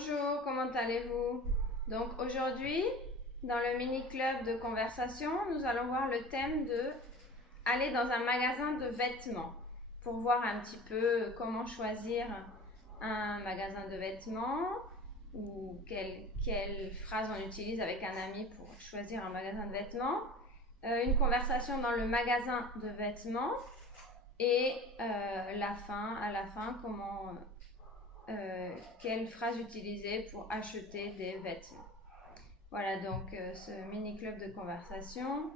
Bonjour, comment allez-vous? Donc aujourd'hui, dans le mini-club de conversation, nous allons voir le thème de aller dans un magasin de vêtements pour voir un petit peu comment choisir un magasin de vêtements ou quelle phrase on utilise avec un ami pour choisir un magasin de vêtements. Une conversation dans le magasin de vêtements et à la fin, quelle phrase utiliser pour acheter des vêtements. Voilà donc ce mini club de conversation.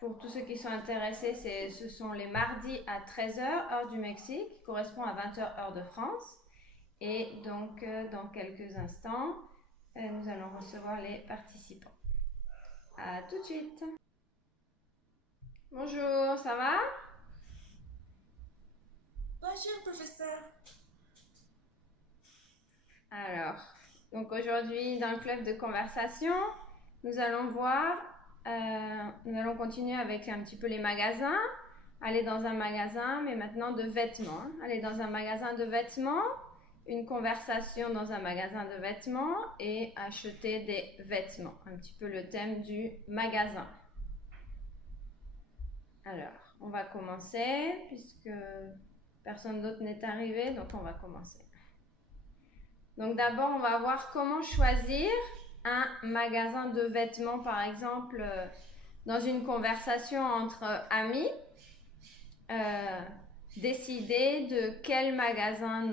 Pour tous ceux qui sont intéressés, ce sont les mardis à 13 h, heure du Mexique, qui correspond à 20 h, heure de France. Et donc, dans quelques instants, nous allons recevoir les participants. À tout de suite. Bonjour, ça va? Bonjour, professeur. Alors, donc aujourd'hui, dans le club de conversation, nous allons nous allons continuer avec un petit peu les magasins, aller dans un magasin, mais maintenant de vêtements. Aller dans un magasin de vêtements, une conversation dans un magasin de vêtements et acheter des vêtements. Un petit peu le thème du magasin. Alors, on va commencer puisque personne d'autre n'est arrivé, donc on va commencer. Donc d'abord, on va voir comment choisir un magasin de vêtements, par exemple, dans une conversation entre amis. Décider de quel magasin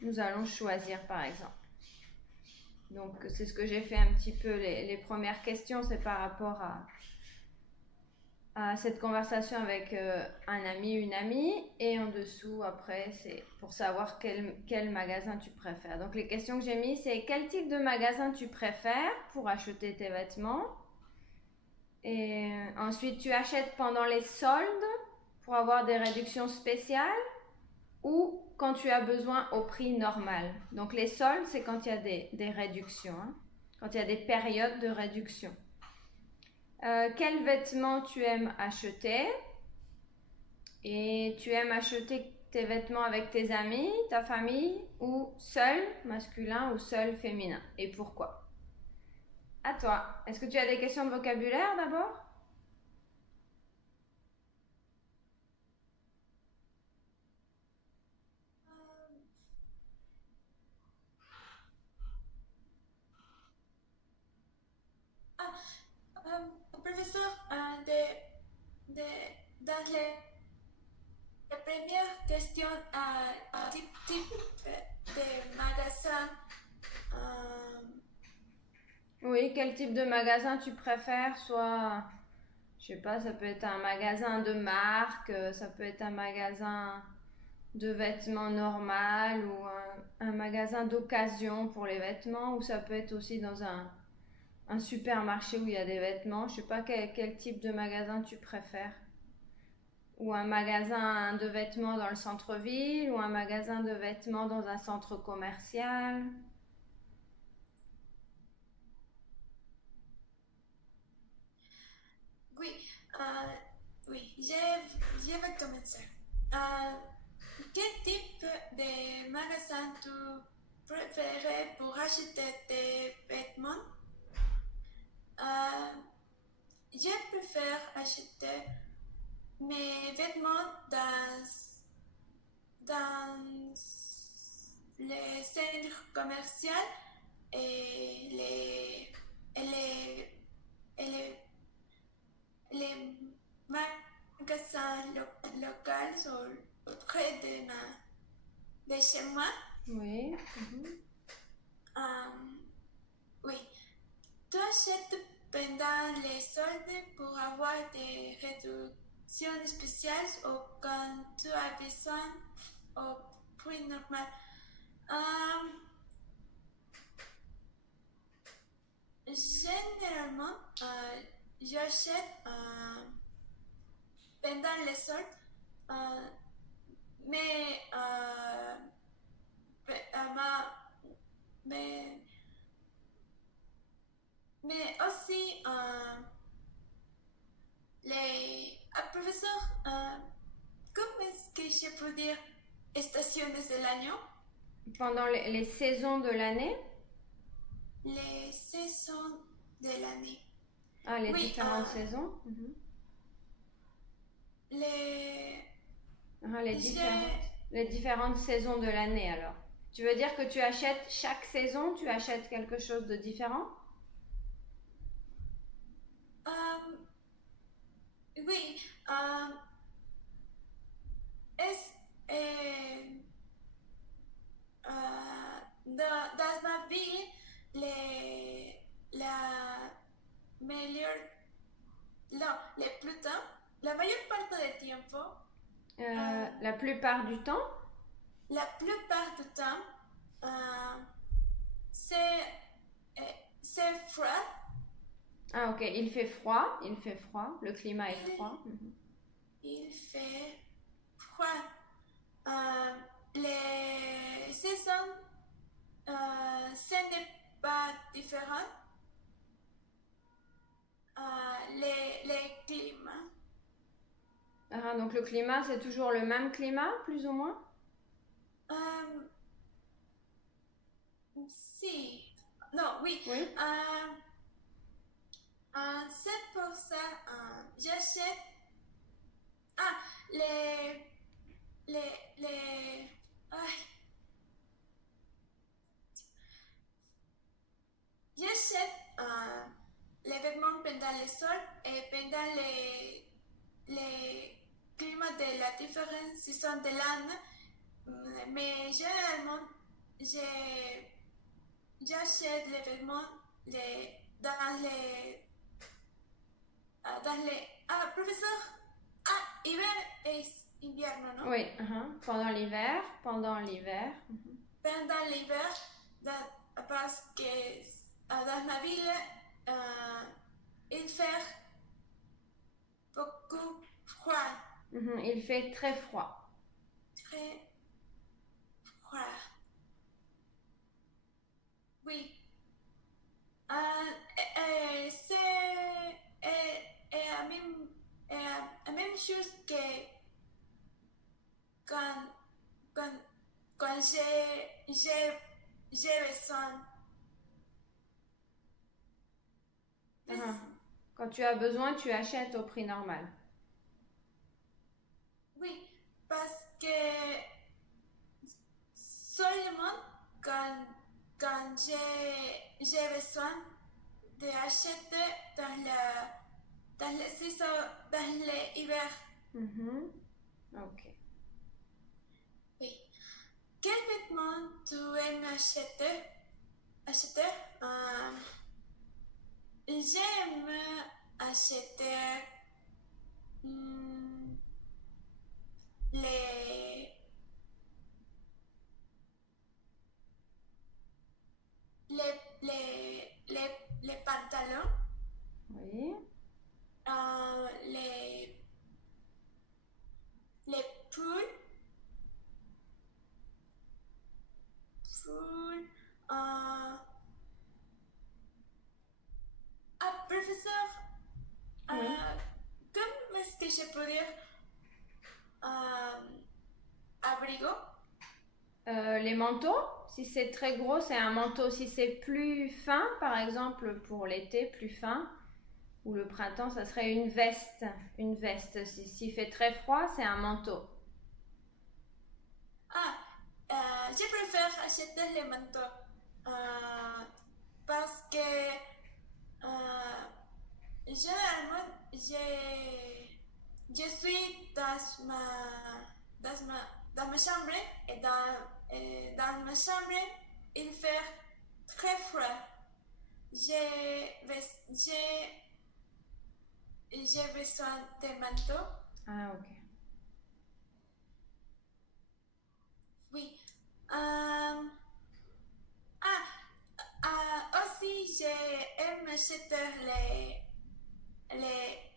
nous allons choisir, par exemple. Donc c'est ce que j'ai fait un petit peu, les premières questions, c'est par rapport à cette conversation avec un ami, une amie, et en dessous, après, c'est pour savoir quel magasin tu préfères. Donc les questions que j'ai mises, c'est quel type de magasin tu préfères pour acheter tes vêtements. Et ensuite, tu achètes pendant les soldes pour avoir des réductions spéciales ou quand tu as besoin au prix normal. Donc les soldes, c'est quand il y a des réductions, hein, quand il y a des périodes de réduction. Quels vêtements tu aimes acheter? Et tu aimes acheter tes vêtements avec tes amis, ta famille ou seul masculin ou seul féminin? Et pourquoi? À toi. Est-ce que tu as des questions de vocabulaire d'abord? Professeur, dans les premières questions, type de magasin, Oui, quel type de magasin tu préfères? Soit, je sais pas, ça peut être un magasin de marque, ça peut être un magasin de vêtements normal ou un magasin d'occasion pour les vêtements, ou ça peut être aussi dans un supermarché où il y a des vêtements. Je sais pas quel type de magasin tu préfères. Ou un magasin de vêtements dans le centre-ville, ou un magasin de vêtements dans un centre commercial. oui, oui, je vais commencer. Quel type de magasin tu préfères pour acheter tes vêtements? Je préfère acheter mes vêtements dans les centres commerciaux et les, les magasins locaux sont près de chez moi. Oui. Oui. Tu achètes pendant les soldes pour avoir des réductions spéciales ou quand tu as besoin au prix normal. Généralement, j'achète pendant les soldes, euh, mais, mais, mais aussi les professeurs, comment est-ce que je peux dire estaciones del año? Pendant les saisons de l'année? Les saisons de l'année. Ah, les Oui, différentes saisons? Mhm. les... Ah, J'ai... les différentes saisons de l'année alors. Tu veux dire que tu achètes chaque saison, tu achètes quelque chose de différent? oui, es... dans ma vie, la meilleure... Non, les plus temps, la majeure parte del tiempo, La plupart du temps? la plupart du temps, c'est froid. Ah, ok, il fait froid, le climat est froid. Mhm. Il fait froid. Les saisons, ce n'est pas différent. Les climats. Ah, donc le climat, c'est toujours le même climat, plus ou moins? Si. Non, oui. Oui. C'est pour ça, j'achète. Ah, les. Ay, j'achète les vêtements pendant le sol et pendant les climats de la différente saison de l'année. Mais généralement, j'achète les vêtements dans les... Ah, professeur, hiver et invierno, ¿no? Oui, pendant l'hiver, pendant l'hiver. Pendant l'hiver, parce que dans ma ville, il fait beaucoup froid. Il fait très froid. Très froid. Oui. C'est la même chose que quand, quand, quand j'ai besoin. Quand tu as besoin, tu achètes au prix normal. Oui, parce que seulement quand j'ai besoin d'acheter dans la saison, dans l'hiver. Ok. Oui. Quel vêtement tu aimes acheter? J'aime acheter les les pantalons, Oui. les pulls, professeur, Oui. comment est-ce que je peux dire abrigo? Les manteaux, si c'est très gros, c'est un manteau. Si c'est plus fin, par exemple pour l'été, plus fin, ou le printemps, ça serait une veste. Une veste. S'il fait très froid, c'est un manteau. Je préfère acheter les manteaux parce que généralement je suis dans ma chambre et dans ma chambre il fait très froid. J'ai besoin de manteau. Ah, ok. Oui. Aussi, j'aime acheter les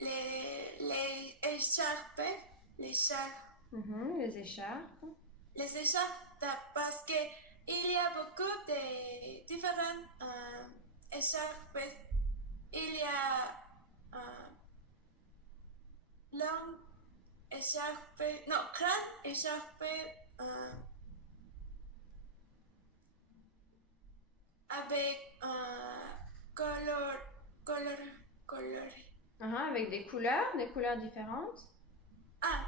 écharpes. Les écharpes. Les écharpes. Les écharpes parce qu'il y a beaucoup de différentes écharpes. Il y a longues écharpes, non, grandes écharpes, avec color. Avec des couleurs différentes.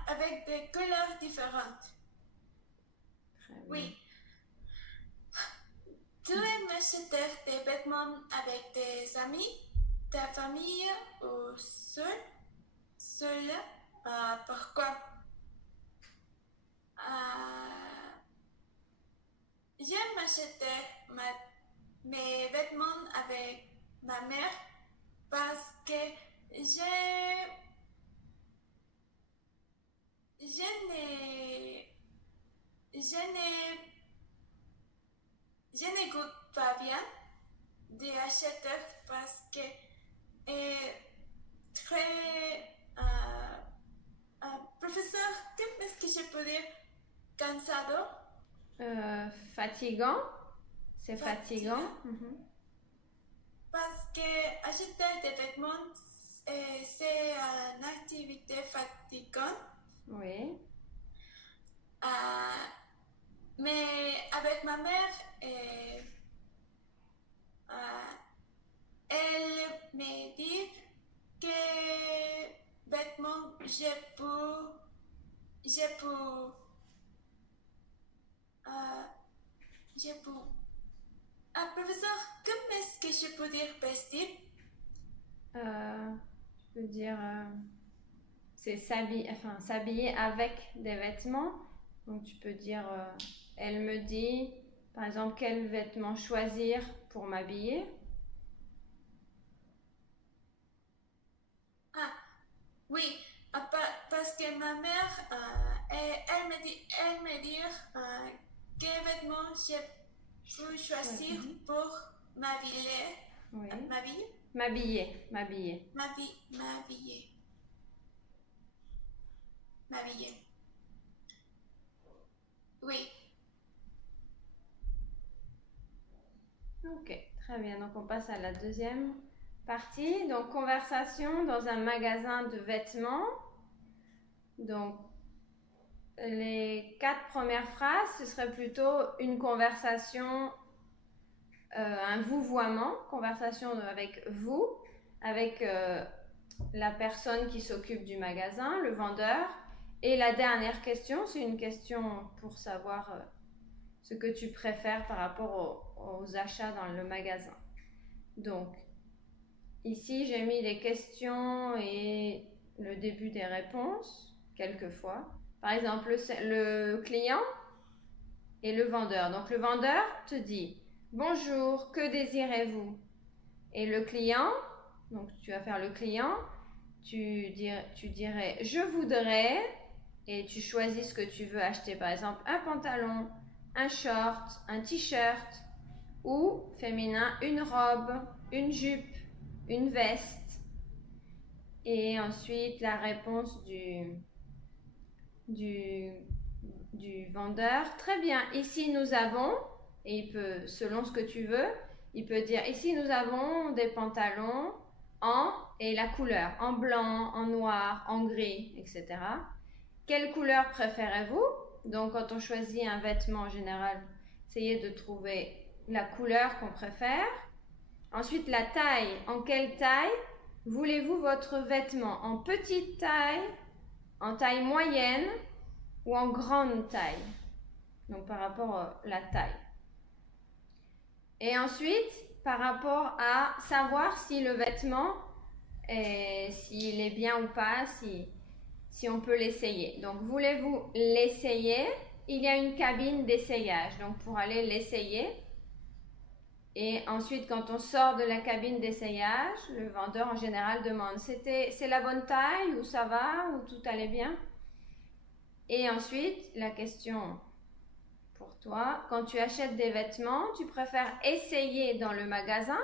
Avec des couleurs différentes. Oui. Tu aimes acheter des vêtements avec tes amis, ta famille ou seul? Pourquoi? J'aime acheter mes vêtements avec ma mère parce que je n'écoute pas bien d'acheter parce que très professeur, qu'est-ce que je peux dire? Cansado? Fatigant. C'est fatigant. Parce que acheter des vêtements, c'est une activité fatigante. Oui. Mais avec ma mère, elle me dit que vêtements, je peux professeur, comment est-ce que je peux dire vestir? Je peux dire c'est s'habiller avec des vêtements. Donc tu peux dire elle me dit par exemple quels vêtements choisir pour m'habiller. Oui, parce que ma mère elle me dit quels vêtements je peux choisir pour m'habiller. Oui. M'habiller. Oui. Ok, très bien. Donc on passe à la deuxième partie. Donc conversation dans un magasin de vêtements. Donc les 4 premières phrases, ce serait plutôt une conversation, un vouvoiement, conversation avec vous, avec la personne qui s'occupe du magasin, le vendeur. Et la dernière question, c'est une question pour savoir ce que tu préfères par rapport aux achats dans le magasin. Donc, ici, j'ai mis les questions et le début des réponses, quelquefois. Par exemple, le client et le vendeur. Donc, le vendeur te dit « Bonjour, que désirez-vous » Et le client, donc tu vas faire le client, tu dirais « Je voudrais » et tu choisis ce que tu veux acheter. Par exemple, un pantalon, un short, un t-shirt ou, féminin, une robe, une jupe, une veste. Et ensuite, la réponse du vendeur. Très bien, ici nous avons, et il peut, selon ce que tu veux, il peut dire ici nous avons des pantalons et la couleur, en blanc, en noir, en gris, etc. Quelle couleur préférez-vous? Donc quand on choisit un vêtement en général, essayez de trouver la couleur qu'on préfère. Ensuite la taille, en quelle taille voulez-vous votre vêtement? En petite taille, en taille moyenne ou en grande taille? Donc par rapport à la taille. Et ensuite, par rapport à savoir si le vêtement, s'il est bien ou pas, si on peut l'essayer. Donc voulez-vous l'essayer? Il y a une cabine d'essayage, donc pour aller l'essayer. Et ensuite, quand on sort de la cabine d'essayage, le vendeur en général demande c'est la bonne taille ou ça va ou tout allait bien? Et ensuite, la question pour toi, quand tu achètes des vêtements, tu préfères essayer dans le magasin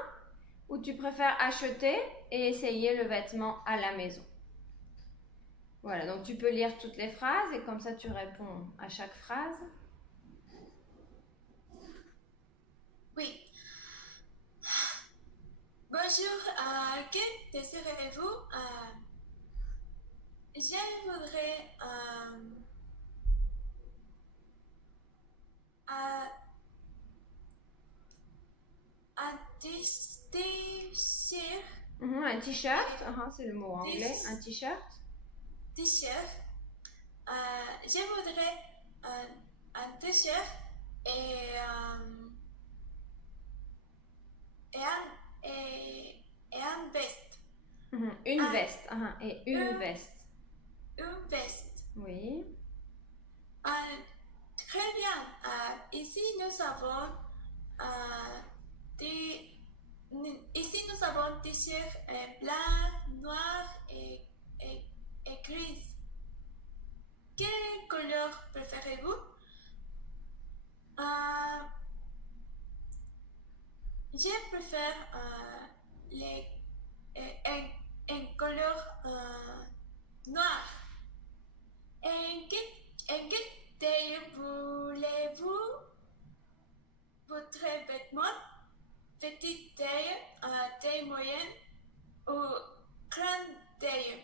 ou tu préfères acheter et essayer le vêtement à la maison? Voilà, donc tu peux lire toutes les phrases et comme ça tu réponds à chaque phrase. Oui. Bonjour, que désirez-vous? Je voudrais un t-shirt. Un t-shirt, c'est le mot anglais, un t-shirt. T-shirt. Je voudrais un t-shirt et un veste. Une veste, et une veste. Une veste. Oui. Très bien. Ici, nous avons t-shirt blanc, noir et gris. Quelle couleur préférez-vous? Je préfère en couleur noir. En quelle taille voulez-vous votre vêtement? Petite taille, taille moyenne ou grande taille?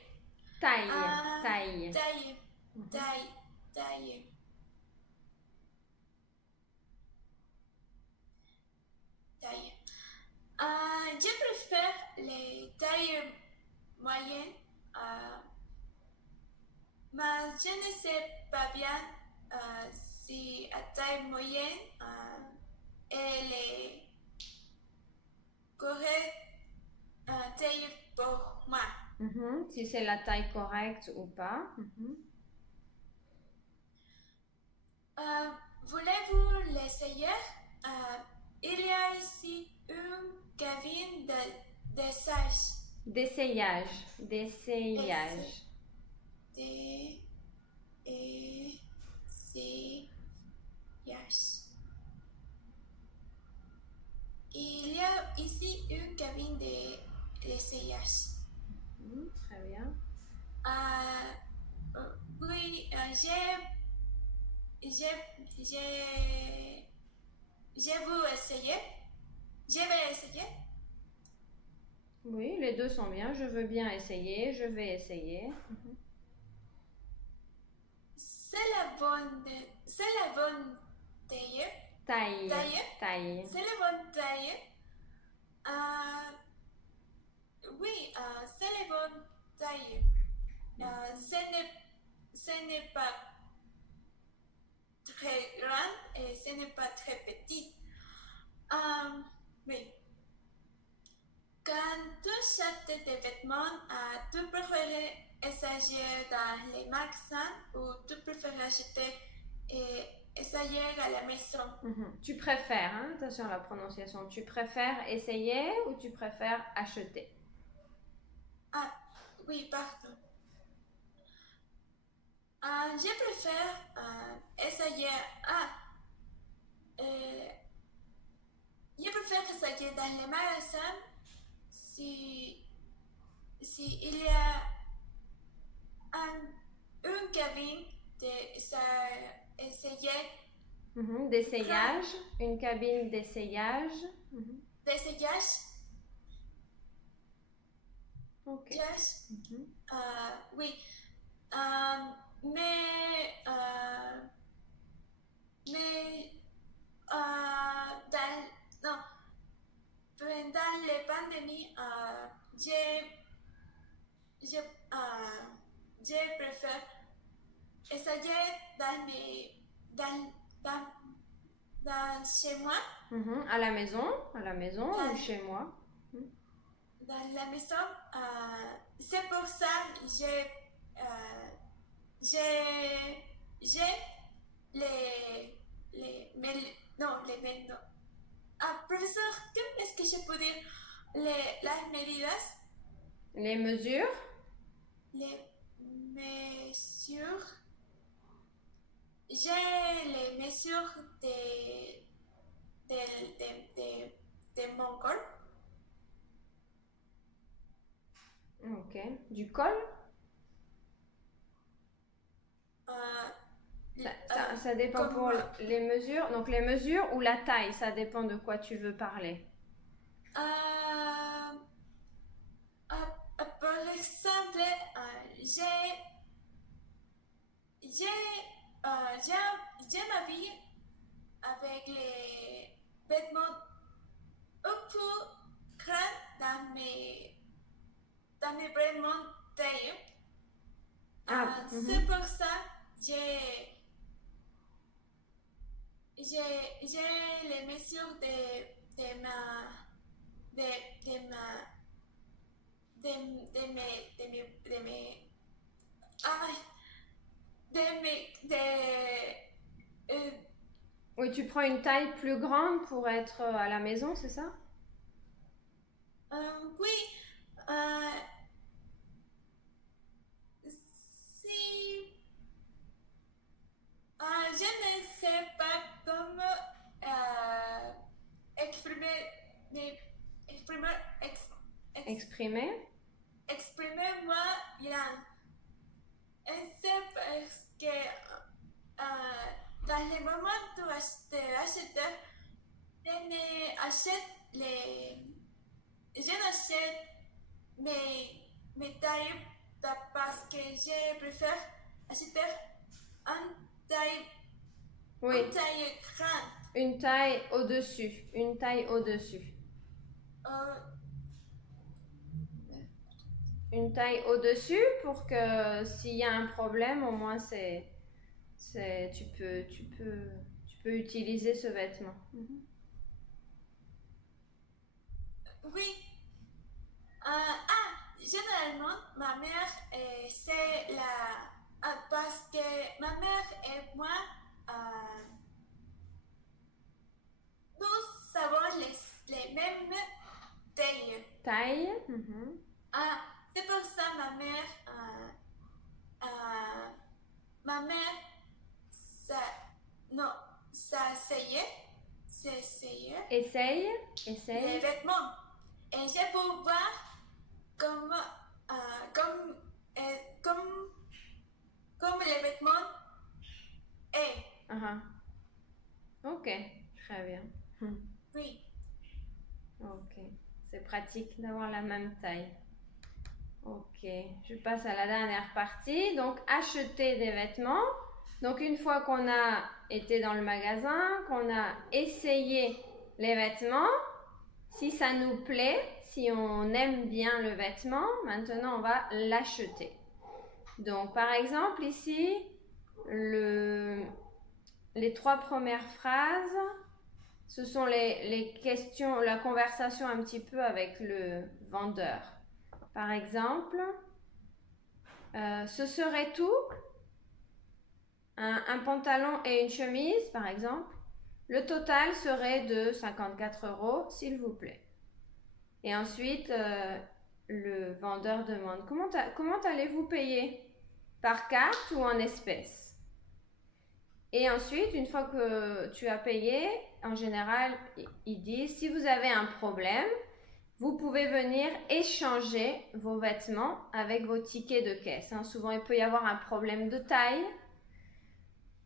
Taille. Taille. Je préfère les tailles moyennes, mais je ne sais pas bien si à taille moyenne elle est correcte taille pour moi. Si c'est la taille correcte ou pas. Voulez-vous l'essayer? Il y a ici une cabine d'essayage. D'essayage. Il y a ici une cabine d'essayage. Très bien. Oui, je vais essayer. Oui, les deux sont bien. Je veux bien essayer. Je vais essayer. C'est la bonne taille. Taille. C'est la bonne taille. Oui, c'est la bonne taille. Ce n'est pas très grand et ce n'est pas très petit. Oui. Quand tu achètes des vêtements, tu préfères essayer dans les magasins ou tu préfères acheter et essayer à la maison? Tu préfères, attention à la prononciation, tu préfères essayer ou tu préfères acheter? Oui, pardon. Je préfère essayer. Je préfère essayer dans les magasins si il y a une cabine d'essayage, une cabine d'essayage. D'essayage. Ok. Yes. Oui. Mais pendant la pandémie, je préfère essayer dans chez moi. À la maison ou chez moi? Dans la maison, c'est pour ça que j'ai professeur, est-ce que je peux dire las medidas? Les mesures? Les mesures. J'ai les mesures de mon corps. Ok. Du col? Ça dépend pour les mesures. Donc les mesures ou la taille, ça dépend de quoi tu veux parler. Par exemple, je m'habille avec les vêtements un peu C'est pour ça j'ai les mesures de ma de ma de mes ay, Oui, tu prends une taille plus grande pour être à la maison, c'est ça? oui, si je ne sais pas comment exprimer exprimer Exprimer. exprimer moi bien. C'est parce que dans les moments où j'achète, je n'achète mes tailles parce que je préfère acheter une taille, Oui, une taille grande. une taille au-dessus. Une taille au-dessus. Une taille au-dessus pour que s'il y a un problème, au moins tu peux utiliser ce vêtement. Oui. Généralement, ma mère, c'est la... parce que ma mère et moi, nous avons les mêmes tailles. Taille. C'est pour ça ma mère, ça, non, ça essayait Essaye. les vêtements. Et je peux voir comme, comme, comme les vêtements est. Ok, très bien. Oui. Ok, c'est pratique d'avoir la même taille. Ok, je passe à la dernière partie. Donc, acheter des vêtements. Donc, une fois qu'on a été dans le magasin, qu'on a essayé les vêtements, si ça nous plaît, si on aime bien le vêtement, maintenant on va l'acheter. Donc, par exemple, ici, les 3 premières phrases, ce sont les questions, la conversation un petit peu avec le vendeur. Par exemple, ce serait tout, un pantalon et une chemise, par exemple. Le total serait de 54 €, s'il vous plaît. Et ensuite, le vendeur demande, comment allez-vous payer? Par carte ou en espèces? Et ensuite, une fois que tu as payé, en général, ils disent, si vous avez un problème, vous pouvez venir échanger vos vêtements avec vos tickets de caisse. Souvent, il peut y avoir un problème de taille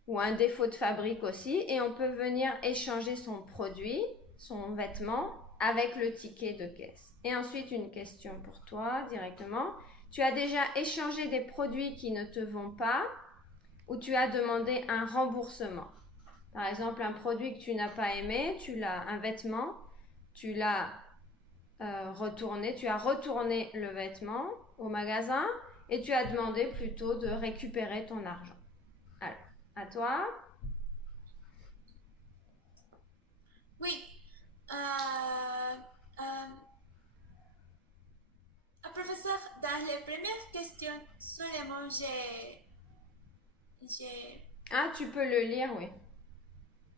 ou un défaut de fabrique aussi, et on peut venir échanger son produit, son vêtement, avec le ticket de caisse. Et ensuite, une question pour toi directement. Tu as déjà échangé des produits qui ne te vont pas ou tu as demandé un remboursement? Par exemple, un produit que tu n'as pas aimé, un vêtement, tu l'as retourné, tu as retourné le vêtement au magasin et tu as demandé plutôt de récupérer ton argent. Alors, à toi. Oui. Professeur, dans les premières questions, seulement Ah, tu peux le lire, oui.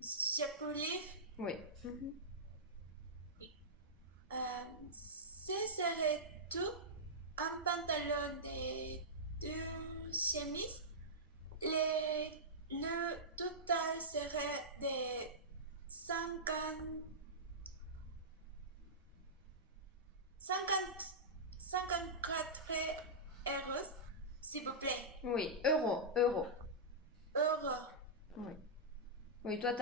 je peux lire. Oui. Ce serait tout, un pantalon de 2 chemises. Le total serait de 54 €, s'il vous plaît. Oui, euros. Oui. Oui, toi, tu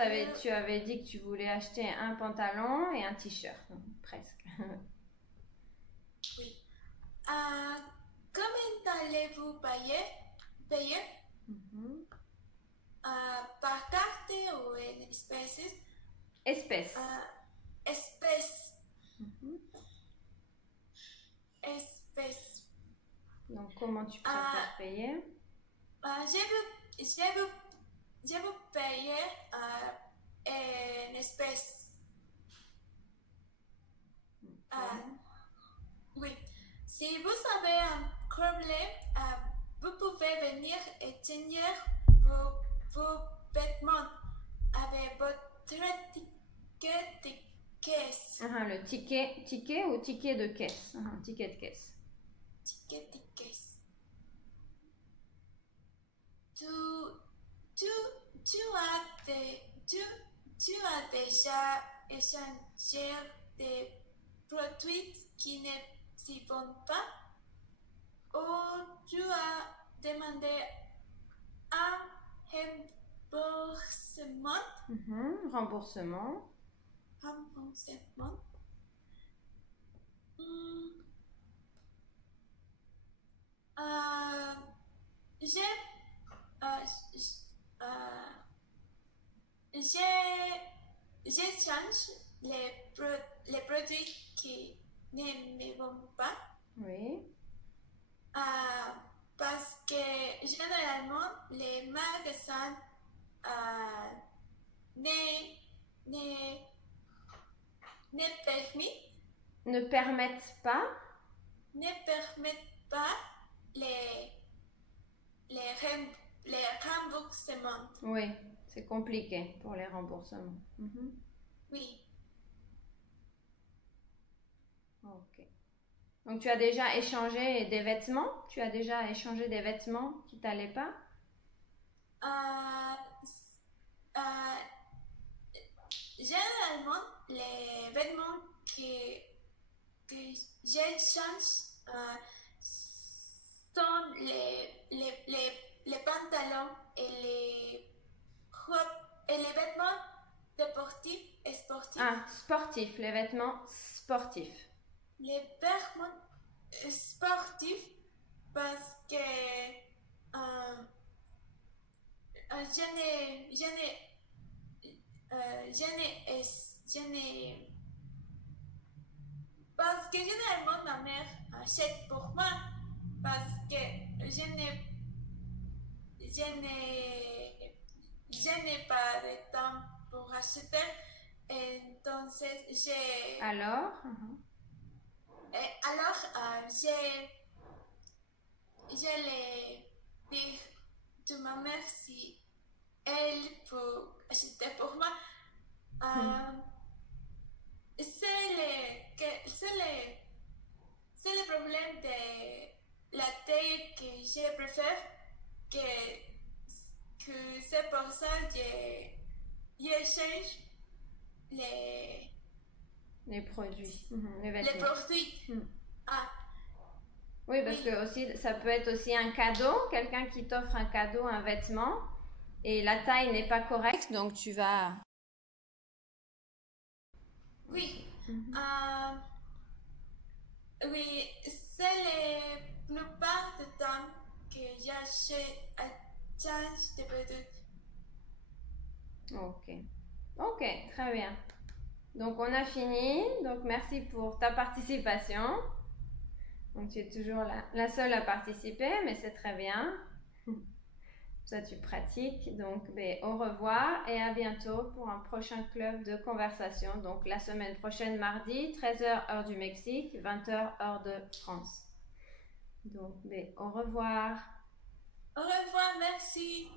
avais dit que tu voulais acheter un pantalon et un t-shirt, presque. Oui. Comment allez-vous payer? Par carte ou en espèces? Espèces. Espèces. Espèces. Donc, comment tu préfères payer? Je veux payer en espèces. Oui. Si vous avez un problème, vous pouvez venir et changer vos vêtements avec votre ticket de caisse. Le ticket ou ticket de caisse. Ticket de caisse. Ticket de caisse. Tu as déjà échangé des produits qui ne s'y vendent pas, ou tu as demandé un remboursement. Remboursement. Remboursement. J'échange les produits qui ne me vont pas. Oui. Parce que généralement, les magasins ne permettent pas les remboursements. Oui, c'est compliqué pour les remboursements. Oui. Ok. Donc, tu as déjà échangé des vêtements? Tu as déjà échangé des vêtements qui t'allaient pas? Généralement, les vêtements que j'échange sont les pantalons et les vêtements sportifs et sportifs. Sportifs, les vêtements sportifs. Les vêtements sportifs parce que parce que généralement ma mère achète pour moi parce que je n'ai pas de temps pour acheter, entonces Alors je le dis de ma mère si elle peut acheter pour moi. C'est le problème de la taille que je préfère, que c'est pour ça que j'échange les produits, les vêtements. Les produits. Oui, parce que aussi, ça peut être aussi un cadeau, quelqu'un qui t'offre un cadeau, un vêtement, et la taille n'est pas correcte, donc tu vas... Oui. Oui, c'est la plupart du temps que j'achète des produits. Ok, très bien. Donc, on a fini. Donc, merci pour ta participation. Donc, tu es toujours la seule à participer, mais c'est très bien. Ça, tu pratiques. Donc, au revoir et à bientôt pour un prochain club de conversation. Donc, la semaine prochaine, mardi, 13h, heure du Mexique, 20h, heure de France. Donc, au revoir. Au revoir, merci.